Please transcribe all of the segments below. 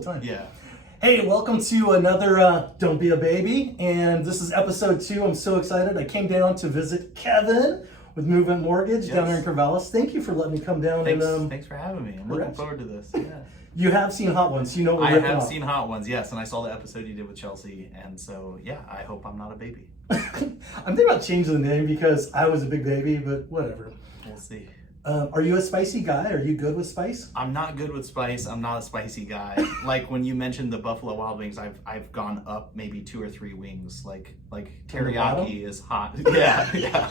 Time. Yeah. Hey, welcome to another Don't Be a Baby, and this is episode 2. I'm so excited. I came down to visit Kevin with Movement Mortgage down there in Corvallis. Thank you for letting me come down. Thanks for having me. I'm looking forward to this. Yeah. You have seen Hot Ones. You know what I we're have seen Hot Ones, yes, and I saw the episode you did with Chelsea, and so yeah, I hope I'm not a baby. I'm thinking about changing the name because I was a big baby, but whatever. We'll see. Are you a spicy guy? Are you good with spice? I'm not good with spice. I'm not a spicy guy. Like when you mentioned the Buffalo Wild Wings, I've gone up maybe 2 or 3 wings. Like teriyaki is hot. Yeah.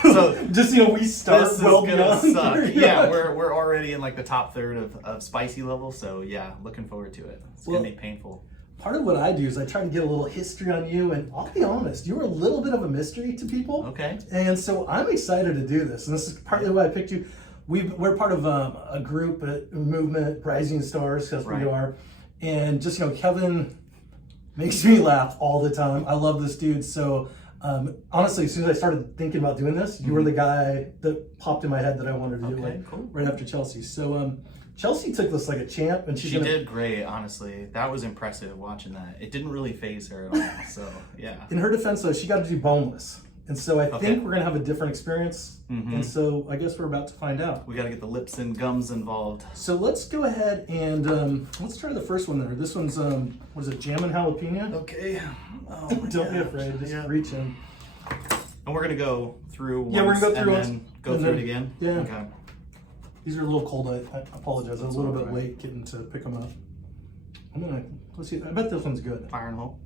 So just we start this well is gonna beyond. suck. Yeah, we're already in like the top third of spicy level. So yeah, looking forward to it. It's gonna be painful. Part of what I do is I try to get a little history on you, and I'll be honest, you were a little bit of a mystery to people. Okay. And so I'm excited to do this, and this is partly why I picked you. We're part of a group, a movement, Rising Stars, that's what we are. And just, Kevin makes me laugh all the time. I love this dude. So honestly, as soon as I started thinking about doing this, you were the guy that popped in my head that I wanted to do right after Chelsea. So Chelsea took this like a champ, and she did great. Honestly, that was impressive watching that. It didn't really faze her at all. So yeah. In her defense, though, she got to do boneless, and so I think we're gonna have a different experience. And so I guess we're about to find out. We got to get the lips and gums involved. So let's go ahead and let's try the first one there. This one's what is it? Jammin' jalapeno. Okay. Oh, Don't be afraid. Just reach in. And we're gonna go through. Once We're gonna go through and then go through it again. Yeah. Okay. These are a little cold. I apologize. I was a little bit late getting to pick them up. Let's see. I bet this one's good. Fire and hole.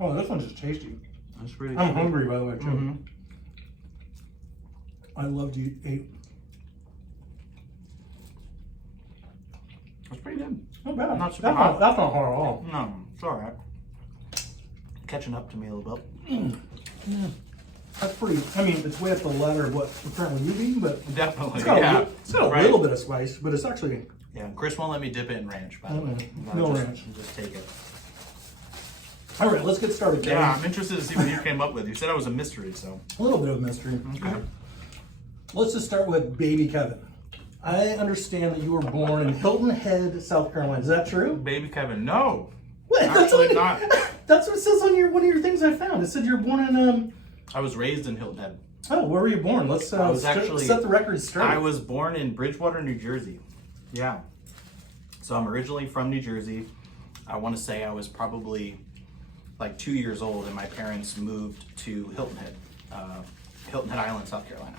Oh, this one's just tasty. That's pretty. I'm hungry, by the way, too. I loved you ate. That's pretty good. Not bad. Not super hot. That's not hard at all. No, it's all right. Catching up to me a little bit. That's pretty. I mean, it's way up the ladder of what we're currently eating, but Definitely. it's got a little bit of spice, but it's actually. Yeah, Chris won't let me dip it in ranch, by the way. No ranch. Just take it. All right, let's get started, Kevin. Yeah, I'm interested to see what you came up with. You said I was a mystery, so. A little bit of mystery. Okay. Let's just start with baby Kevin. I understand that you were born in Hilton Head, South Carolina. Is that true? Baby Kevin, no. What? Actually not. That's what it says on one of your things I found. It said you were born in I was raised in Hilton Head. Oh, where were you born? Let's set the record straight. I was born in Bridgewater, New Jersey. Yeah. So I'm originally from New Jersey. I want to say I was probably like 2 years old, and my parents moved to Hilton Head Island, South Carolina.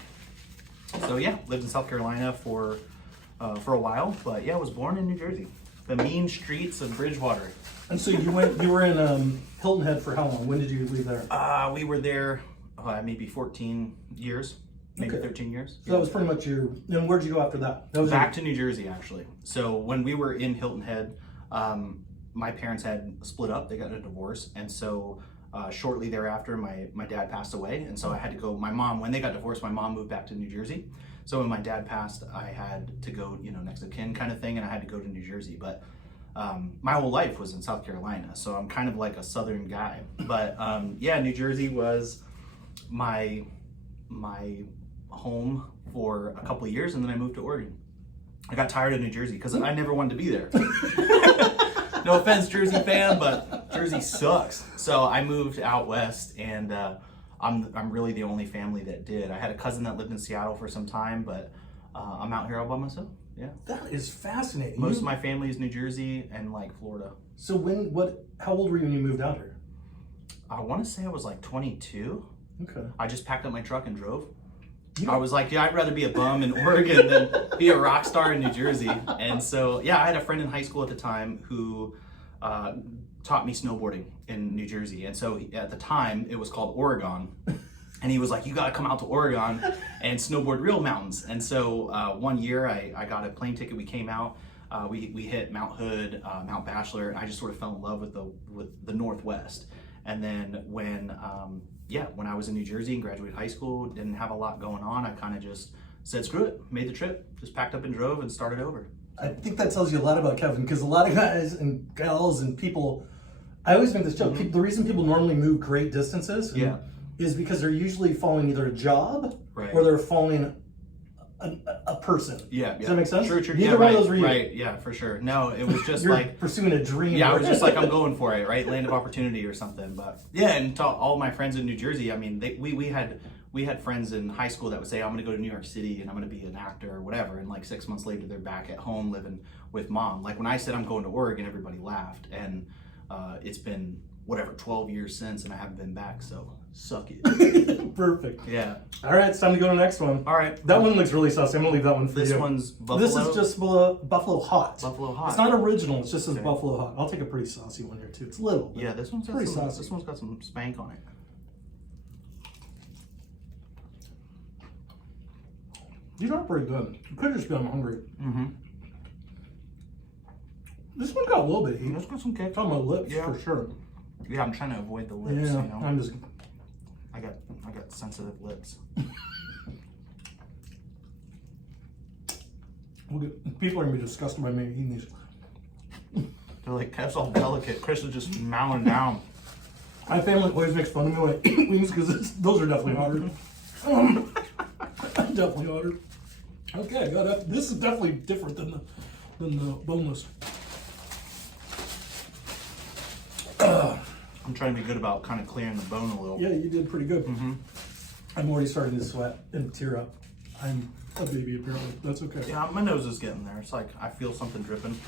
So yeah, lived in South Carolina for a while, but yeah, I was born in New Jersey, the mean streets of Bridgewater. And so you were in Hilton Head for how long? When did you leave there? We were there maybe 14 years, maybe 13 years. So that was pretty much and where'd you go after that? Back to New Jersey, actually. So when we were in Hilton Head, my parents had split up. They got a divorce, and so shortly thereafter, my dad passed away, and so I had to go. When they got divorced, my mom moved back to New Jersey. So when my dad passed, I had to go, next of kin kind of thing, and I had to go to New Jersey. But my whole life was in South Carolina, so I'm kind of like a Southern guy. But yeah, New Jersey was my home for a couple of years, and then I moved to Oregon. I got tired of New Jersey because I never wanted to be there. No offense, Jersey fan, but Jersey sucks. So I moved out west, and I'm really the only family that did. I had a cousin that lived in Seattle for some time, but I'm out here all by myself. Yeah. That is fascinating. Most of my family is New Jersey and like Florida. So how old were you when you moved out here? I want to say I was like 22. Okay. I just packed up my truck and drove. I was like, yeah, I'd rather be a bum in Oregon than be a rock star in New Jersey. And so, yeah, I had a friend in high school at the time who taught me snowboarding in New Jersey. And so at the time, it was called Oregon. And he was like, you got to come out to Oregon and snowboard real mountains. And so one year I got a plane ticket. We came out. We hit Mount Hood, Mount Bachelor. And I just sort of fell in love with the Northwest. And then when I was in New Jersey and graduated high school, didn't have a lot going on, I kind of just said, screw it, made the trip, just packed up and drove and started over. I think that tells you a lot about Kevin, because a lot of guys and gals and people, I always make this joke, the reason people normally move great distances is because they're usually following either a job or they're following a person. Yeah. Does that make sense? True. Neither yeah, one right, of those were you. Right, yeah, for sure. No, it was just You're like pursuing a dream. yeah, I was just like, I'm going for it, right? Land of opportunity or something. But yeah, and to all my friends in New Jersey, I mean, we had friends in high school that would say, I'm going to go to New York City and I'm going to be an actor or whatever. And like 6 months later, they're back at home living with mom. Like when I said I'm going to Oregon, everybody laughed. And it's been, whatever, 12 years since, and I haven't been back. So suck it. Perfect. Yeah. All right, it's time to go to the next one. All right. That one looks really saucy. I'm going to leave that one for This you. one's Buffalo. This is just Buffalo Hot. Buffalo Hot. It's not original. It's just says Okay. Buffalo Hot. I'll take a pretty saucy one here too. It's little. Yeah, this one's got pretty some, saucy. this one's got some spank on it. These are pretty good. It could just be I'm hungry. Mm-hmm. This one got a little bit of heat. It's got some kick. It's on my lips Yeah. for sure. Yeah, I'm trying to avoid the lips. Yeah, You know, I'm just. I got sensitive lips. People are gonna be disgusted by me eating these. They're like, that's all delicate. Chris is just mowing down. My family always makes fun of me when I eat wings because those are definitely hotter. Definitely hotter. Okay, I got that. This is definitely different than the boneless. I'm trying to be good about kind of clearing the bone a little. Yeah, you did pretty good. Mm-hmm. I'm already starting to sweat and tear up. I'm a baby apparently. That's okay. Yeah, my nose is getting there. It's like I feel something dripping.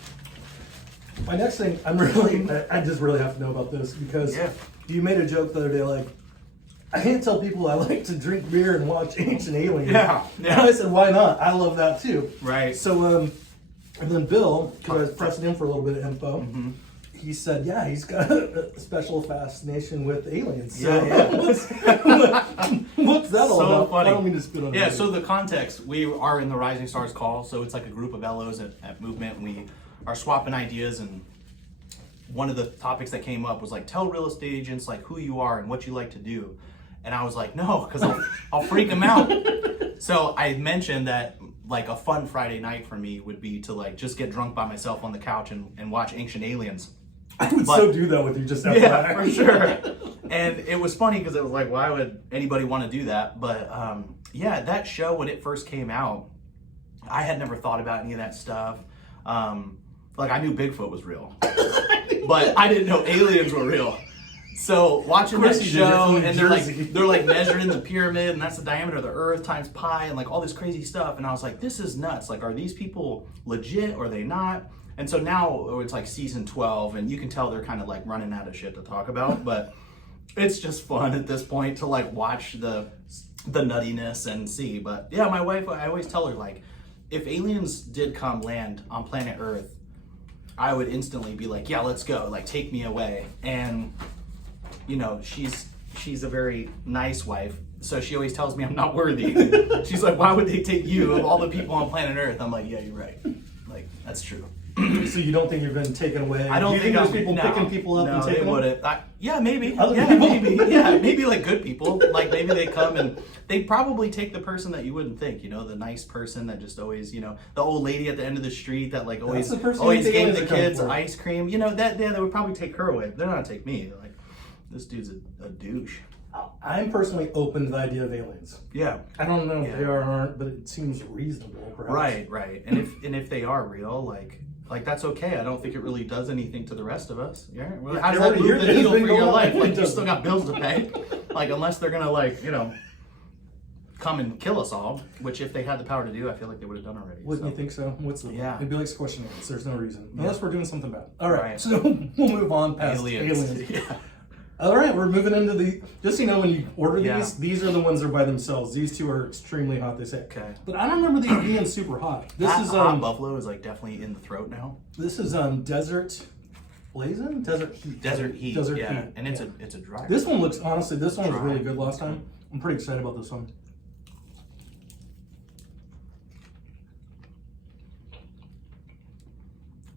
My next thing, I just really have to know about this because Yeah. you made a joke the other day like, I can't tell people I like to drink beer and watch Ancient Aliens. Yeah, And yeah. I said, why not? I love that too. Right. So, and then Bill, because I was pressing him for a little bit of info, Mm-hmm. he said, yeah, he's got a special fascination with aliens. So Yeah, what's that all So about? funny. I don't mean to spit on Yeah, you. so the context, we are in the Rising Stars call, so it's like a group of LOs at Movement, and we are swapping ideas, and one of the topics that came up was like, tell real estate agents like who you are and what you like to do. And I was like, no, because I'll freak them out. So I mentioned that like a fun Friday night for me would be to like just get drunk by myself on the couch and watch Ancient Aliens. I would so do that with you, just Yeah, FYI. for sure. And it was funny because it was like, why would anybody want to do that? But yeah, that show, when it first came out, I had never thought about any of that stuff. Like I knew Bigfoot was real, but I didn't know aliens were real. So watching Of course that you did, you're show, from New and Jersey. they're like measuring the pyramid, and that's the diameter of the Earth times pi, and like all this crazy stuff. And I was like, this is nuts. Like, are these people legit or are they not? And so now it's like season 12, and you can tell they're kind of like running out of shit to talk about, but it's just fun at this point to like watch the nuttiness and see. But yeah, my wife, I always tell her like, if aliens did come land on planet Earth, I would instantly be like, yeah, let's go. Like, take me away. And you know, she's a very nice wife, so she always tells me I'm not worthy. She's like, why would they take you of all the people on planet Earth? I'm like, yeah, you're right. Like, that's true. So you don't think you've been taken away? I don't Do you think there's I'm, people no, picking people up no, and taking they them? wouldn't. Yeah, maybe. Other Yeah, people? maybe. Yeah, maybe like good people. Like maybe they come and they probably take the person that you wouldn't think. You know, the nice person that just always, you know, the old lady at the end of the street that like always the person always you think gave the aliens are coming kids for. ice cream. You know that they would probably take her away. They're not gonna take me. Like this dude's a douche. I'm personally open to the idea of aliens. Yeah. I don't know if Yeah. they are or aren't, but it seems reasonable, perhaps. Right. And if they are real, like that's okay. I don't think it really does anything to the rest of us. Yeah. Well, how does You're that already move the here. needle for It's been your going life? on. Like you still got bills to pay. Like unless they're gonna like, you know, come and kill us all, which if they had the power to do, I feel like they would have done already. Wouldn't so. you think so? What's the Yeah. It'd be like squishing ants. There's no reason. Unless we're doing something bad. All right. Right. So we'll move on past aliens. Yeah. All right, we're moving into the. Just so you know, when you order Yeah. these are the ones that are by themselves. These two are extremely hot. They say. Okay. But I don't remember these being super hot. This That is hot buffalo is like definitely in the throat now. This is desert blazing, desert heat. Desert heat. Desert yeah. heat. And it's Yeah. a dry. This one looks honestly. This one was Dry. really good last time. I'm pretty excited about this one.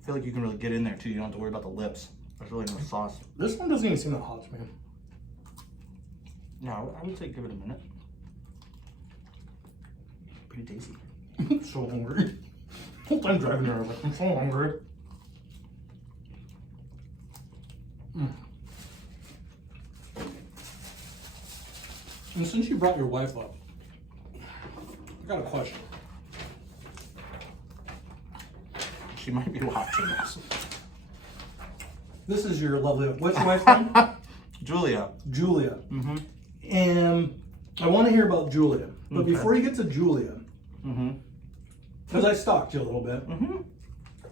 I feel like you can really get in there too. You don't have to worry about the lips. There's really no sauce. This one doesn't even seem that hot to me. No, I would say give it a minute. Pretty tasty. I'm so hungry. Whole time driving there, I was like, I'm so hungry. And since you brought your wife up, I got a question. She might be watching this. This is your lovely, what's your wife's name? Julia. Julia. Mm-hmm. And I want to hear about Julia. But Okay. before you get to Julia, Mm-hmm. because I stalked you a little bit, Mm-hmm.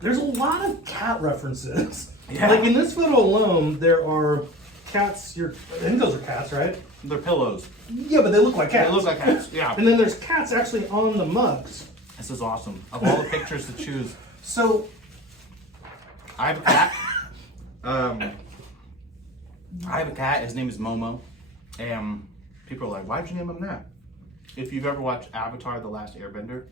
there's a lot of cat references. Yeah. Like in this photo alone, there are cats, I think those are cats, right? They're pillows. Yeah, but they look like cats. They look like cats, yeah. And then there's cats actually on the mugs. This is awesome. Of all the pictures to choose, So, I have a cat. I have a cat. His name is Momo. And people are like, why'd you name him that? If you've ever watched Avatar: The Last Airbender,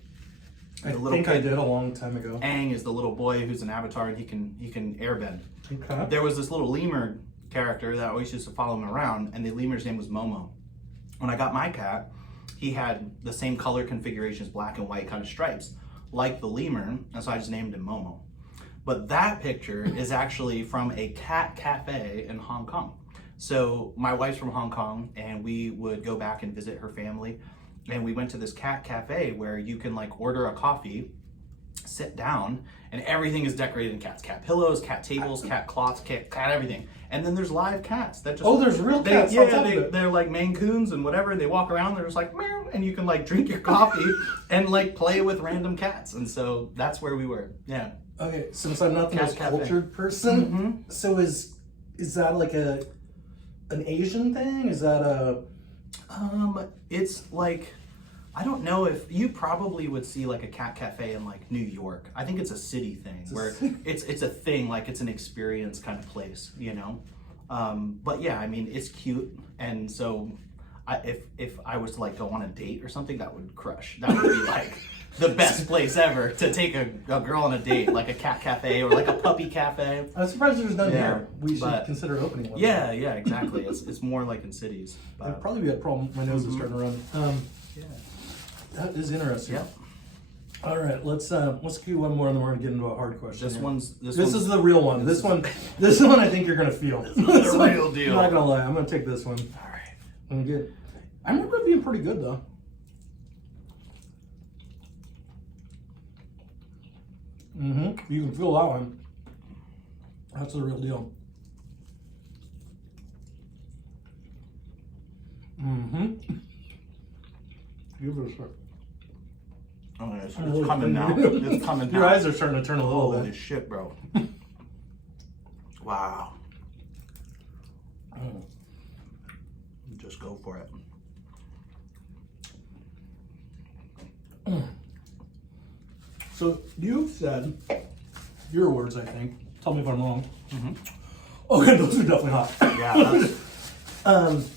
I the little think I kid, did a long time ago. Aang is the little boy who's an avatar and he can airbend. Okay. There was this little lemur character that always used to follow him around, and the lemur's name was Momo. When I got my cat, he had the same color configurations, black and white kind of stripes, like the lemur, and so I just named him Momo. But that picture is actually from a cat cafe in Hong Kong. So my wife's from Hong Kong, and we would go back and visit her family. And we went to this cat cafe where you can like order a coffee, sit down, and everything is decorated in cats. Cat pillows, cat tables, cat cloths, cat everything. And then there's live cats that just... Oh, there's real cats on top of it. They're like Maine Coons and whatever, and they walk around, they're just like, meow, and you can like drink your coffee and like play with random cats. And so that's where we were, yeah. Okay, since I'm not the Cat most cafe. cultured person, Mm-hmm. so is that like an Asian thing? Is that a... It's like, I don't know if you probably would see like a cat cafe in like New York. I think it's a city thing where it's a thing, like it's an experience kind of place, you know. But yeah, I mean it's cute, and so if I was to like go on a date or something, that would crush. That would be like the best place ever to take a girl on a date, like a cat cafe or like a puppy cafe. I'm surprised there's none Yeah, here. We should but- consider opening one. Yeah, exactly. It's more like in cities. It'd But, probably be a problem. My nose is starting to run. yeah. That is interesting. Yep. All right, let's do one more, and then we're gonna get into a hard question. This here. one's This is the real one. This one I think you're gonna feel. This is the real deal. I'm not gonna lie. I'm gonna take this one. all right. I'm good. I remember it being pretty good though. Mm-hmm. You can feel that one. That's the real deal. Mm-hmm. Give it a shot. Oh, it's really coming now. funny. It's coming now. Your eyes are starting to turn a little Holy bit. shit, bro. Wow. Mm. Just go for it. So you've said your words, I think. Tell me if I'm wrong. Mhm. Okay, those are definitely hot. Yeah. That's,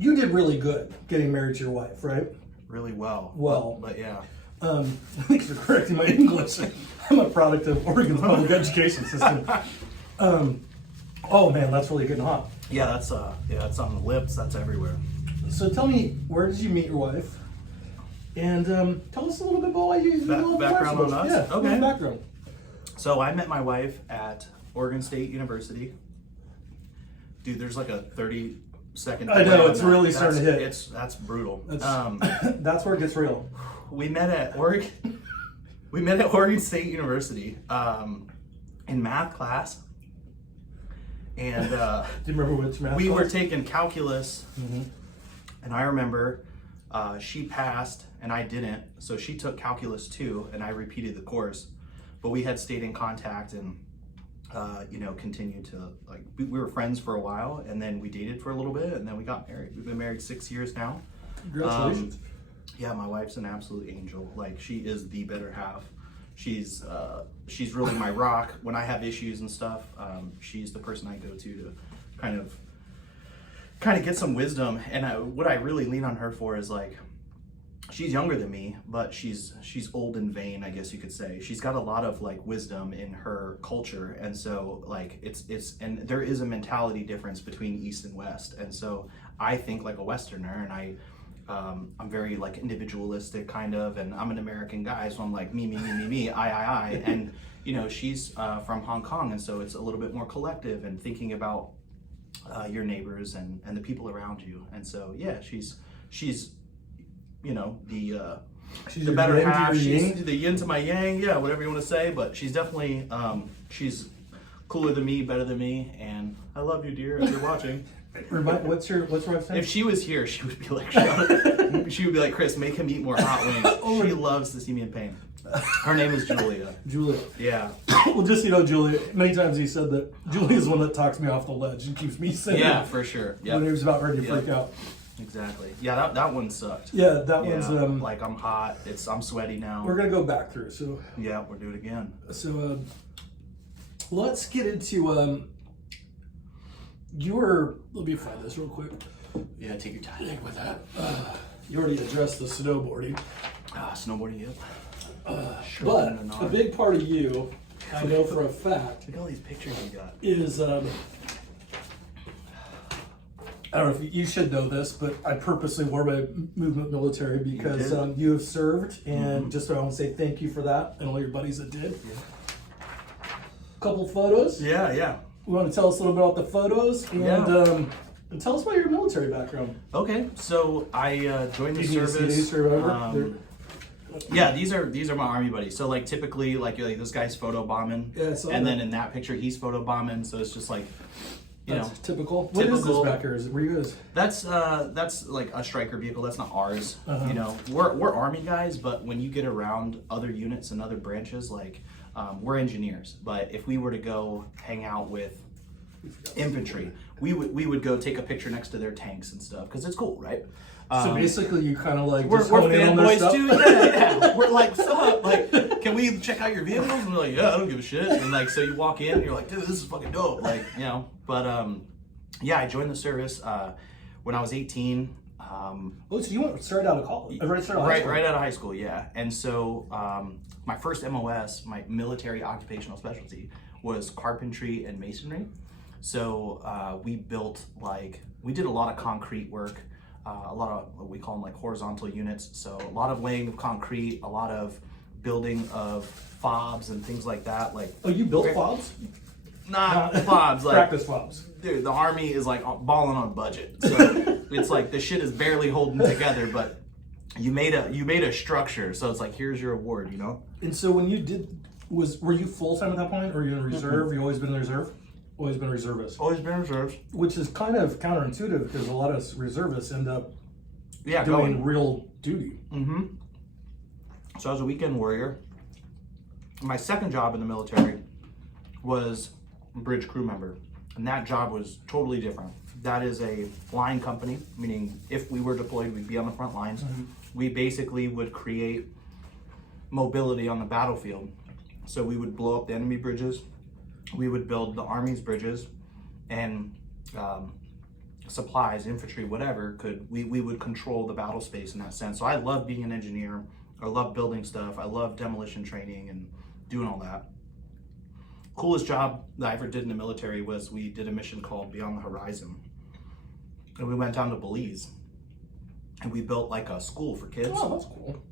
You did really good getting married to your wife, right? really well. Well. But yeah. Thanks for correcting my English. I'm a product of Oregon's public education system. Oh man, that's really good and hot. Yeah, that's on the lips. That's everywhere. So tell me, where did you meet your wife? And tell us a little bit about why you love Background on vegetables. us? Yeah, Okay. background. So I met my wife at Oregon State University. Dude, there's like a 30-second. I know, delay on it's that. really starting to hit. That's brutal. That's where it gets real. We met at Oregon. We met at Oregon State University in math class, and Do you remember which math we were class? taking calculus. Mhm. And I remember she passed and I didn't, so she took calculus 2 and I repeated the course. But we had stayed in contact and continued to like we were friends for a while, and then we dated for a little bit, and then we got married. We've been married 6 years now. Congratulations. Yeah, my wife's an absolute angel. Like, she is the better half. She's really my rock when I have issues and stuff. She's the person I go to kind of get some wisdom. And what I really lean on her for is like, she's younger than me, but she's old and vain, I guess you could say. She's got a lot of like wisdom in her culture, and so like and there is a mentality difference between East and West. And so I think like a Westerner, and I'm very like individualistic kind of, and I'm an American guy, so I'm like me, I. And she's from Hong Kong, and so it's a little bit more collective and thinking about your neighbors and the people around you. And so yeah, she's She's the your better yin to half. your She's yang? the yin to my yang, yeah, whatever you want to say. But she's definitely she's cooler than me, better than me, and I love you, dear, if you're watching. What's your wife's name? If she was here, she would be like, she would be like, Chris, make him eat more hot wings. She loves to see me in pain. Her name is Julia. Julia. Yeah. Well, just so you know, Julia, many times he said that Julia's the one that talks me off the ledge and keeps me safe. Yeah, for sure. When he was about ready to freak out. Exactly. Yeah, that one sucked. Yeah, that one's like I'm hot. I'm sweaty now. We're gonna go back through. So yeah, we'll do it again. So let's get into let me find this real quick. Yeah, take your time with that. You already addressed the snowboarding. Snowboarding, yep. But a big part of you, I know for a fact, look at all these pictures you got. Is I don't know if you should know this, but I purposely wore my movement military because you have served, and just I want to say thank you for that, and all your buddies that did. Yeah. Couple photos. Yeah, yeah. You want to tell us a little bit about the photos, and tell us about your military background. Okay, so I joined the service. Yeah, these are my army buddies. So like typically, like you're like this guy's photo bombing, and then in that picture he's photo bombing. So it's just like. That's typical. What is this back here? Where you guys? That's like a Sliker vehicle. That's not ours. You know, we're Army guys, but when you get around other units and other branches, like we're engineers. But if we were to go hang out with infantry, we would go take a picture next to their tanks and stuff because it's cool, right? So basically, you kind of like we're fanboys too. Yeah. We're like, so like, can we check out your vehicles? And we're like, yeah, I don't give a shit. And like, so you walk in, and you're like, dude, this is fucking dope. Like, you know. But yeah, I joined the service when I was 18. So you started out of college? Right out of high school, yeah. And so my first MOS, my military occupational specialty, was carpentry and masonry. So we did a lot of concrete work. A lot of what we call them like horizontal units. So a lot of laying of concrete, a lot of building of fobs and things like that. Like you built fobs? Not fobs. Like practice fobs. Dude, the Army is like balling on budget. So it's like the shit is barely holding together, but you made a structure. So it's like, here's your award, you know? And so when you were you full time at that point, or were you in reserve? You always been in reserve? Always been a reservist. Always been a reserve. Which is kind of counterintuitive because a lot of reservists end up doing real duty. Mm-hmm. So I was a weekend warrior. My second job in the military was bridge crew member. And that job was totally different. That is a flying company, meaning if we were deployed, we'd be on the front lines. We basically would create mobility on the battlefield. So we would blow up the enemy bridges. We would build the Army's bridges, and supplies, infantry, whatever, we would control the battle space in that sense. So I love being an engineer. I love building stuff. I love demolition training and doing all that. Coolest job that I ever did in the military was we did a mission called Beyond the Horizon. And we went down to Belize, and we built like a school for kids. Oh, that's cool.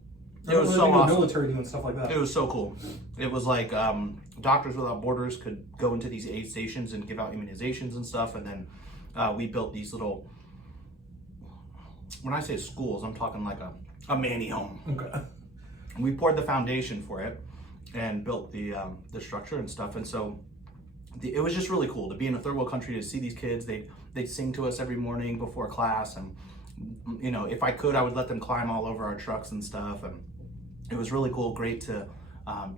It was so awesome. Military doing stuff like that. It was so cool. It was like Doctors Without Borders could go into these aid stations and give out immunizations and stuff. And then we built these little, when I say schools, I'm talking like a manny home. Okay. And we poured the foundation for it and built the structure and stuff. And so it was just really cool to be in a third world country, to see these kids. They'd sing to us every morning before class. And, you know, if I could, I would let them climb all over our trucks and stuff. And it was really cool, great to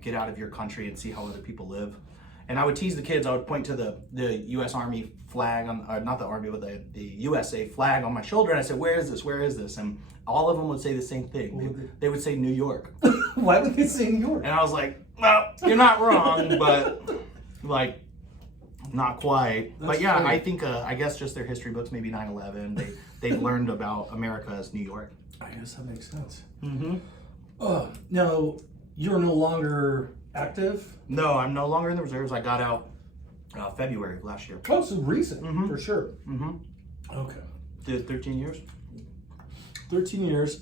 get out of your country and see how other people live. And I would tease the kids. I would point to the U.S. Army flag, not the Army, but the USA flag on my shoulder. And I said, where is this? Where is this? And all of them would say the same thing. They would say New York. Why would they say New York? And I was like, well, you're not wrong, but like, not quite. But yeah, funny. I think, I guess just their history books, maybe 9/11, they learned about America as New York. I guess that makes sense. Mm-hmm. Now, you're no longer active? No, I'm no longer in the reserves. I got out February of last year. Oh, so recent, for sure. Mm-hmm. Okay. Did 13 years? 13 years.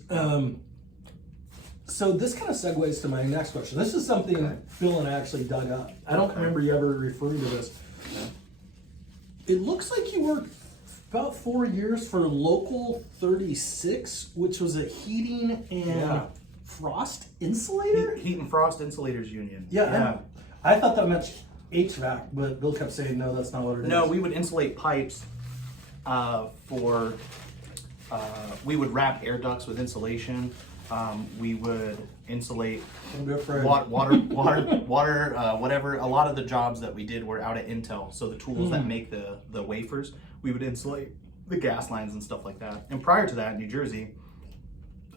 So this kind of segues to my next question. This is something Phil and I actually dug up. I don't remember you ever referring to this. It looks like you worked about 4 years for Local 36, which was a heating and Frost Insulator? Heat and Frost Insulators Union. Yeah. I thought that meant HVAC, but Bill kept saying, no, that's not what it is. No, we would insulate pipes we would wrap air ducts with insulation. We would insulate water, whatever. A lot of the jobs that we did were out at Intel. So the tools that make the wafers, we would insulate the gas lines and stuff like that. And prior to that, in New Jersey,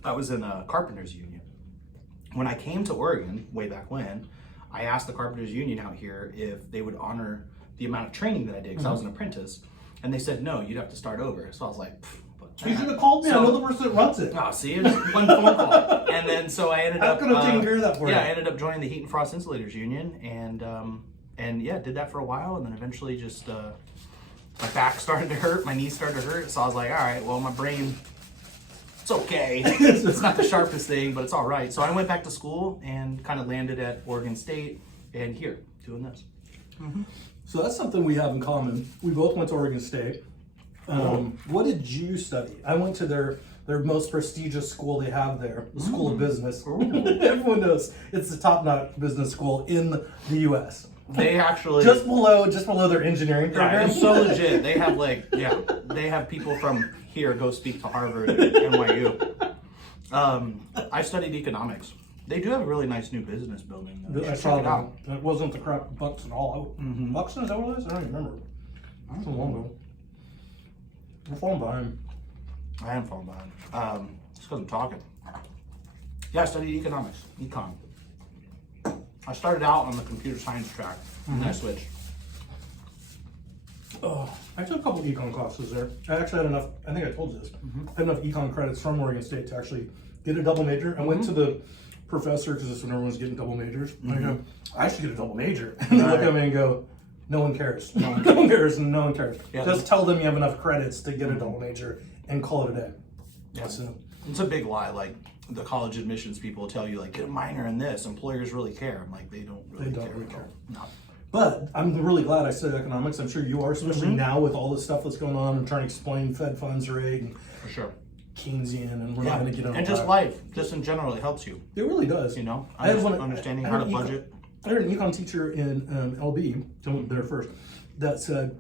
I was in a carpenters union. When I came to Oregon way back when, I asked the carpenters union out here if they would honor the amount of training that I did because I was an apprentice, and they said no, you'd have to start over. So I was like, you should have called me. I know the person that runs it. Oh, see, it was one phone call, and then so I ended up. I could have taken care of that for you. Yeah, I ended up joining the Heat and Frost Insulators Union, and yeah, did that for a while, and then eventually just my back started to hurt, my knees started to hurt, so I was like, all right, well, my brain, it's okay. It's not the sharpest thing, but it's all right. So I went back to school and kind of landed at Oregon State, and here doing this. So that's something we have in common. We both went to Oregon State. What did you study? I went to their most prestigious school they have there, the School of Business. Everyone knows it's the top-notch business school in the U.S. They actually just below their engineering program. Yeah, it's so legit. They have they have people from here go speak to Harvard and NYU. I studied economics. They do have a really nice new business building. I saw it out. It wasn't the crap Bucks at all. Buxton, is that what it is? I don't even remember. That's a long ago. I'm falling behind. I am falling behind. Just because I'm talking. Yeah, I studied economics, econ. I started out on the computer science track, and then I switched. Oh, I took a couple econ classes there. I actually had enough, I think I told you this, I had enough econ credits from Oregon State to actually get a double major. I went to the professor, because this when everyone's getting double majors. I go, I should get a double major. And they look at me and go, no one cares. No one cares, and no one cares. Yeah, just tell them you have enough credits to get a double major and call it a day. Yeah, so it's a big lie. Like the college admissions people tell you, like, get a minor in this. Employers really care. I'm like, they don't really care. No. But I'm really glad I studied economics. I'm sure you are, especially now with all the stuff that's going on and trying to explain Fed funds rate and for sure Keynesian, and we're not going to get on and just life, just in general, it helps you. It really does. You know, understanding how to budget. I had an econ teacher in LB, so there first, that said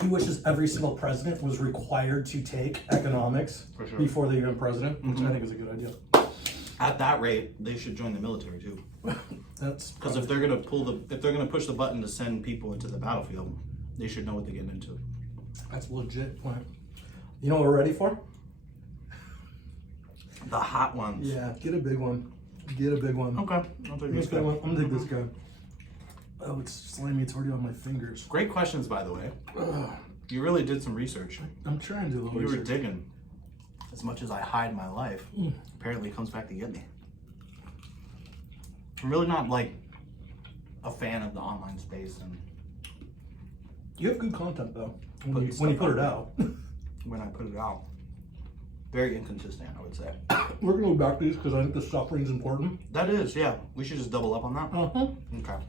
he wishes every single president was required to take economics before they become president, which I think is a good idea. At that rate, they should join the military too. That's because if they're gonna push the button to send people into the battlefield, they should know what they're getting into. That's a legit point. You know what we're ready for? The hot ones. Yeah, get a big one. Get a big one. Okay, I'll take this guy. I'm gonna take this guy. Oh, it's slimy. It's already on my fingers. Great questions, by the way. You really did some research. I'm trying to do a little research. You research. were digging. As much as I hide my life, apparently it comes back to get me. I'm really not like a fan of the online space, and you have good content though when you put it out. When I put it out, very inconsistent, I would say. We're gonna go back to these because I think the suffering's important. That is, yeah. We should just double up on that. Okay.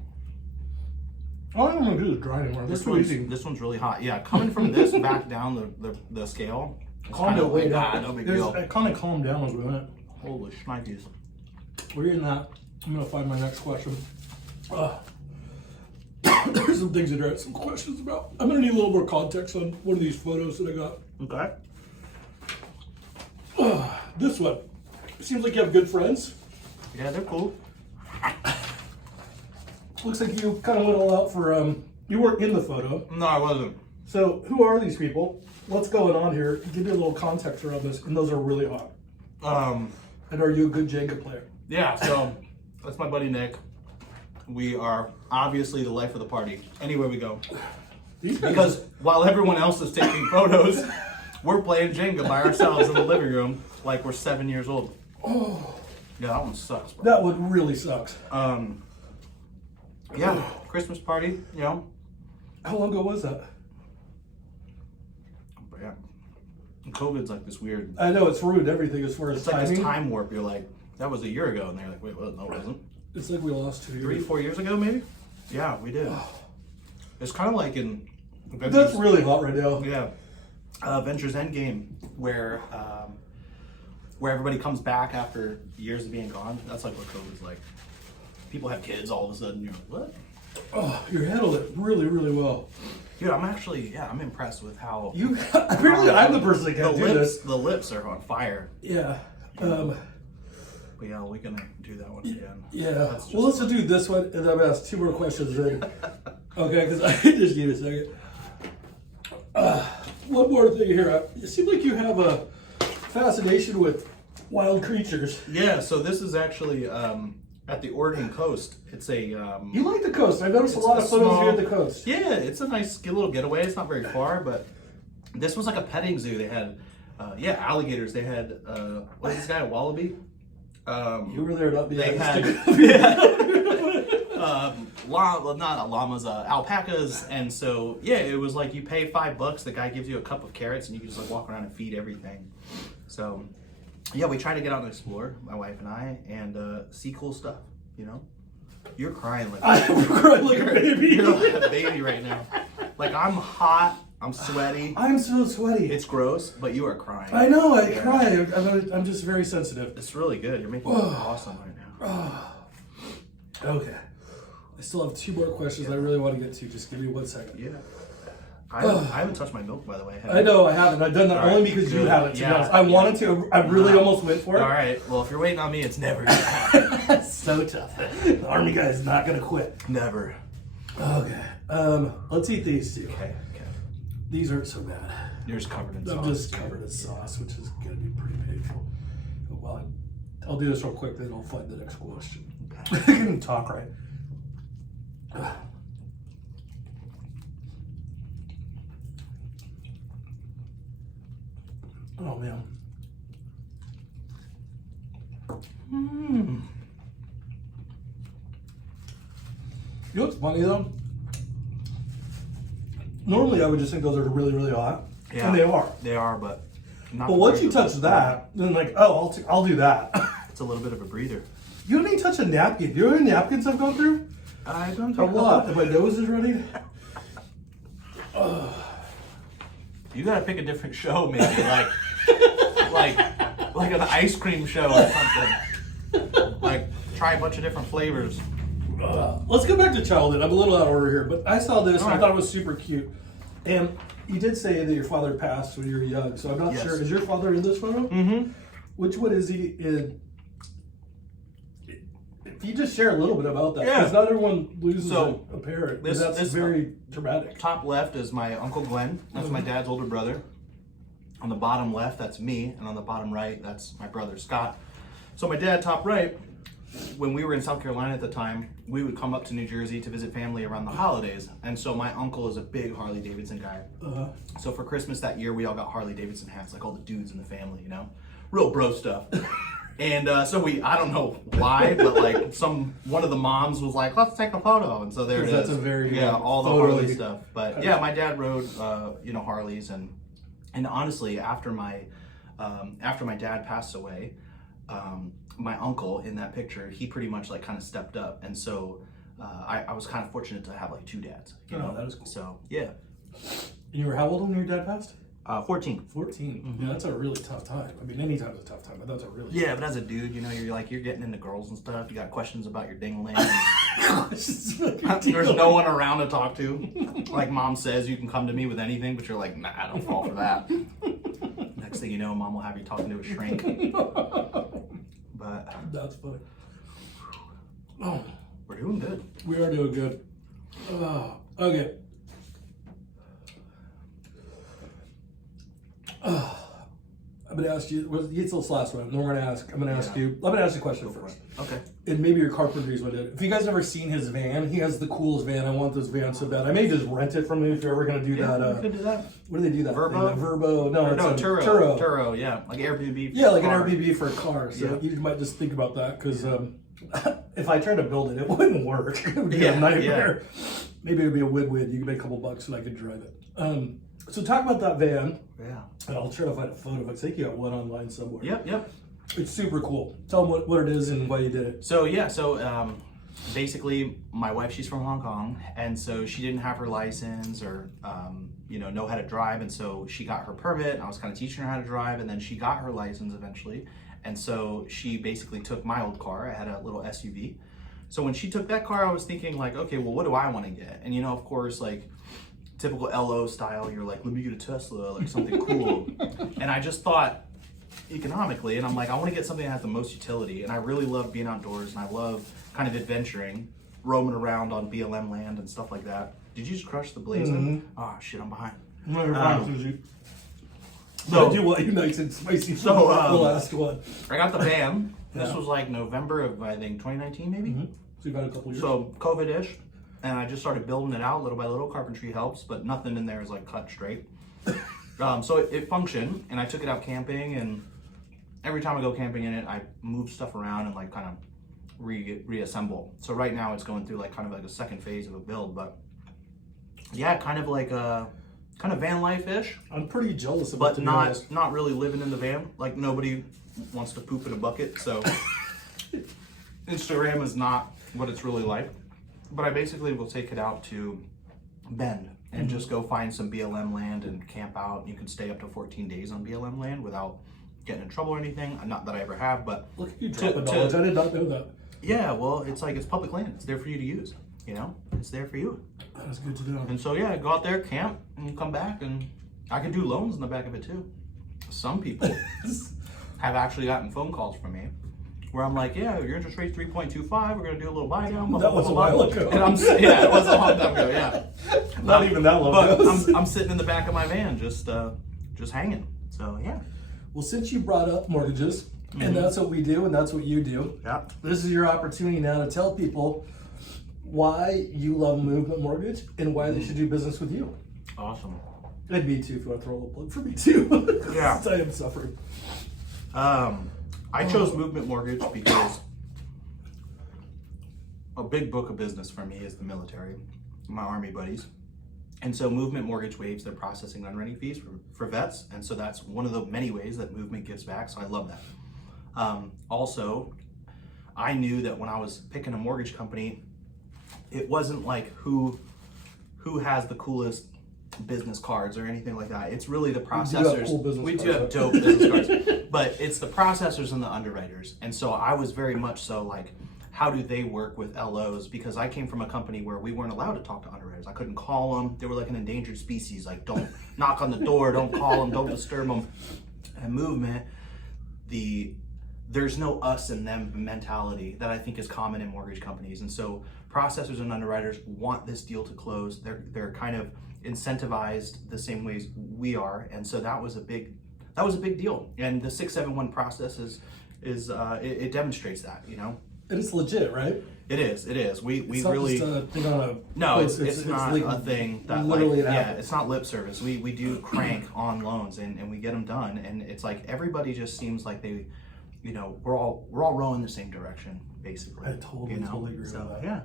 All I'm gonna do is dry anymore. This one's really hot. Yeah, coming from this back down the scale. Calm down, way down. No big deal. I kind of calmed down as we went. Holy shnikes. We're getting that. I'm gonna find my next question. There's some things that I had some questions about. I'm gonna need a little more context on one of these photos that I got. Okay. This one. Seems like you have good friends. Yeah, they're cool. Looks like you kind of went all out for, you weren't in the photo. No, I wasn't. So, who are these people? What's going on here? Give me a little context around this, and those are really hot. And are you a good Jenga player? Yeah, so that's my buddy Nick. We are obviously the life of the party anywhere we go. Because while everyone else is taking photos, we're playing Jenga by ourselves in the living room like we're 7 years old. Oh. Yeah, that one sucks, bro. That one really sucks. Yeah, Christmas party, you know. How long ago was that? Yeah. COVID's like this weird. I know, it's ruined everything as far as timing. It's like this time warp. You're like, that was a year ago, and they're like, wait, what? No, it wasn't. It's like we lost 2 years. 3-4 years ago, maybe? Yeah, we did. It's kind of like in Avengers. That's really hot right now. Yeah. Avengers Endgame, where where everybody comes back after years of being gone. That's like what COVID's like. People have kids all of a sudden. You're like, what? Oh, you handled it really, really well. Dude, I'm impressed with how You apparently I'm the person that can do this. The lips are on fire. Yeah. But yeah, we're gonna do that one again. Yeah. Well, let's do this one, and then I'm gonna ask 2 more questions. Then, okay? Because I just need a second. One more thing here. It seems like you have a fascination with wild creatures. Yeah. So this is actually at the Oregon coast. It's a You like the coast? I noticed a lot of photos here at the coast. Yeah, it's a nice little getaway. It's not very far, but this was like a petting zoo. They had alligators. They had what is this guy, a wallaby? You really are not being They had not llamas, alpacas, and so yeah, it was like you pay $5. The guy gives you a cup of carrots, and you can just like walk around and feed everything. So yeah, we try to get out and explore, my wife and I, and see cool stuff. You know, you're crying like I'm crying like a baby. You're like a baby right now. Like I'm hot, I'm sweaty. I'm so sweaty. It's gross, but you are crying. I know, I cry. I'm just very sensitive. It's really good. You're making me look awesome right now. Okay. I still have 2 more questions I really want to get to. Just give me 1 second. Yeah. I haven't touched my milk, by the way. I know I haven't. I've done that only because you haven't. To be honest. I wanted to. I really almost went for it. All right. Well, if you're waiting on me, it's never gonna happen. So tough. The army guy is not gonna quit. Never. Okay. Let's eat these 2. Okay. These aren't so bad. Yours covered in sauce. I'm just covered in sauce, which is gonna be pretty painful. Well, I'll do this real quick, then I'll find the next question. Okay. I can talk right. Oh man. You know what's funny though? Normally I would just think those are really, really hot. Yeah, and they are. They are, but not. But once you touch that, then like, oh, I'll do that. It's a little bit of a breather. You don't even touch a napkin. You know how many napkins I've gone through? I don't A lot. My nose is running. You gotta pick a different show, maybe like an ice cream show or something. Like try a bunch of different flavors. Let's go back to childhood. I'm a little out of order here, but I saw this and I Alright. thought it was super cute. And you did say that your father passed when you were young, so I'm not Yes. sure. Is your father in this photo? Mm-hmm. Which one is he in? If you just share a little bit about that, Yeah. because not everyone loses So, a parent. this- That's this- very dramatic. Top left is my Uncle Glenn. That's my dad's older brother. On the bottom left, that's me. And on the bottom right, that's my brother Scott. So my dad, top right, when we were in South Carolina at the time, we would come up to New Jersey to visit family around the holidays. And so my uncle is a big Harley Davidson guy. So for Christmas that year, we all got Harley Davidson hats, like all the dudes in the family, you know? Real bro stuff. And so I don't know why, but like one of the moms was like, let's take a photo. And so there it is. That's a very all the photo- Harley stuff. But yeah, my dad rode, Harleys. And honestly, after my dad passed away, my uncle in that picture, he pretty much like kind of stepped up. And so I was kind of fortunate to have like 2 dads. You know, that is cool. So yeah. And you were how old when your dad passed? 14. 14. Mm-hmm. Yeah, that's a really tough time. I mean, any time is a tough time, but that's a really Yeah, but as a dude, you know, you're getting into girls and stuff. You got questions about your ding-a-ling. There's no one around to talk to. Like mom says, you can come to me with anything, but you're like, nah, I don't fall for that. Next thing you know, mom will have you talking to a shrink. But That's funny. Oh, we're doing good. we are doing good. Okay. I'm gonna ask you. It's this last one. Then I'm gonna ask you. I'm gonna ask you a question first. Okay. And maybe your carpentry's what did it. If you guys ever seen his van, he has the coolest van. I want this van so bad. I may just rent it from him if you're ever gonna do that. You could do that. What do they do that? Verbo? thing? Verbo? No, it's a Turo. Turo. Turo, yeah. Like Airbnb. Yeah, like car. an Airbnb for a car. So Yeah. you might just think about that because if I tried to build it, it wouldn't work. It would be Yeah, a nightmare. Maybe it would be a win-win. You could make a couple bucks and I could drive it. So talk about that van. Yeah. And I'll try to find a photo of it. I think you got one online somewhere. Yep. It's super cool. Tell them what it is and why you did it. So basically my wife, she's from Hong Kong, and so she didn't have her license or know how to drive, and so she got her permit, and I was kind of teaching her how to drive, and then she got her license eventually, And so she basically took my old car. I had a little SUV. So when she took that car, I was thinking like, okay, well, what do I want to get? And of course, like typical LO style, you're like, let me get a Tesla, like something cool. And I just thought economically, and I'm like, I want to get something that has the most utility. And I really love being outdoors, and I love kind of adventuring, roaming around on BLM land and stuff like that. Did you just crush the blazing? Oh shit, I'm behind. No, you're fine, Susie. So, I do want you nice and spicy for the last one. I got the van. This was like November of, I think, 2019 maybe. So you've had a couple years. So COVID-ish. And I just started building it out little by little. Carpentry helps, but nothing in there is like cut straight. So it functioned, and I took it out camping, and every time I go camping in it, I move stuff around and like kind of reassemble. So right now it's going through like kind of like a second phase of a build, but yeah, kind of like a kind of van life-ish. I'm pretty jealous of it, but not really living in the van. Like nobody wants to poop in a bucket, so Instagram is not what it's really like. But I basically will take it out to Bend and just go find some BLM land and camp out. You can stay up to 14 days on BLM land without getting in trouble or anything. Not that I ever have, but look at you dropping knowledge. I did not know that. Yeah, well, it's like it's public land. It's there for you to use. It's there for you. That's good to know. And so yeah, go out there, camp, and come back, and I can do loans in the back of it too. Some people have actually gotten phone calls from me where I'm like, yeah, your interest rate's 3.25. We're gonna do a little buy down. That was a while ago. And yeah, it was a long time ago. Yeah, not even that long ago. But I'm sitting in the back of my van, just hanging. So yeah. Well, since you brought up mortgages, and that's what we do, and that's what you do. Yeah. This is your opportunity now to tell people why you love Movement Mortgage and why they should do business with you. Awesome. And me too, if you want to throw a little plug for me too. Yeah. Since I am suffering. I chose Movement Mortgage because a big book of business for me is the military, my Army buddies. And so Movement Mortgage waives their processing and underwriting fees for vets. And so that's one of the many ways that Movement gives back. So I love that. Also, I knew that when I was picking a mortgage company, it wasn't like who has the coolest business cards or anything like that. It's really the processors. We do have dope business cards, but it's the processors and the underwriters. And so I was very much so like, how do they work with LOs? Because I came from a company where we weren't allowed to talk to underwriters. I couldn't call them. They were like an endangered species. Like, don't knock on the door, don't call them, don't disturb them. And Movement, there's no us and them mentality that I think is common in mortgage companies. And so processors and underwriters want this deal to close. They're kind of incentivized the same ways we are. And so that was a big deal. And the 671 process it demonstrates that, And it's legit, right? It is. We it's really not just a thing on a no. It's not like, a thing that literally like it's not lip service. We do crank on loans and we get them done. And it's like everybody just seems like they, we're all rowing the same direction basically. I totally agree with that. Yeah.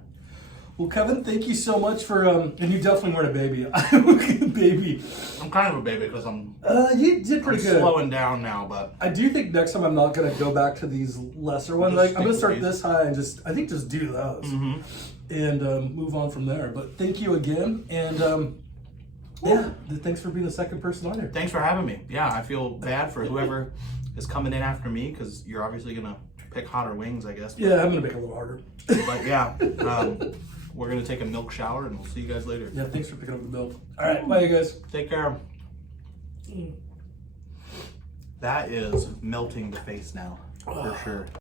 Well, Kevin, thank you so much for and you definitely weren't a baby. I'm a baby. I'm kind of a baby because I'm. You did pretty good. Slowing down now, but I do think next time I'm not gonna go back to these lesser ones. Like, I'm gonna start this high and just do those and move on from there. But thank you again, and thanks for being the second person on here. Thanks for having me. Yeah, I feel bad for whoever is coming in after me because you're obviously gonna pick hotter wings, I guess. Yeah, I'm gonna make it a little harder. But yeah. We're going to take a milk shower and we'll see you guys later. Yeah, thanks for picking up the milk. All right, bye, you guys. Take care. That is melting the face now, for sure.